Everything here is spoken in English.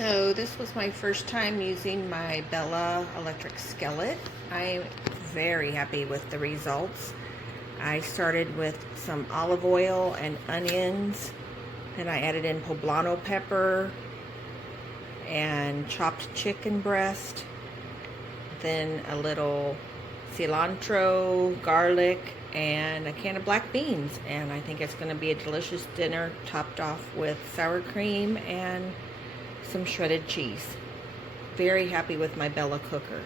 So this was my first time using my Bella electric skillet. I'm very happy with the results. I started with some olive oil and onions, then I added in poblano pepper and chopped chicken breast, then a little cilantro, garlic, and a can of black beans, and I think it's going to be a delicious dinner topped off with sour cream and some shredded cheese. Very happy with my Bella cooker.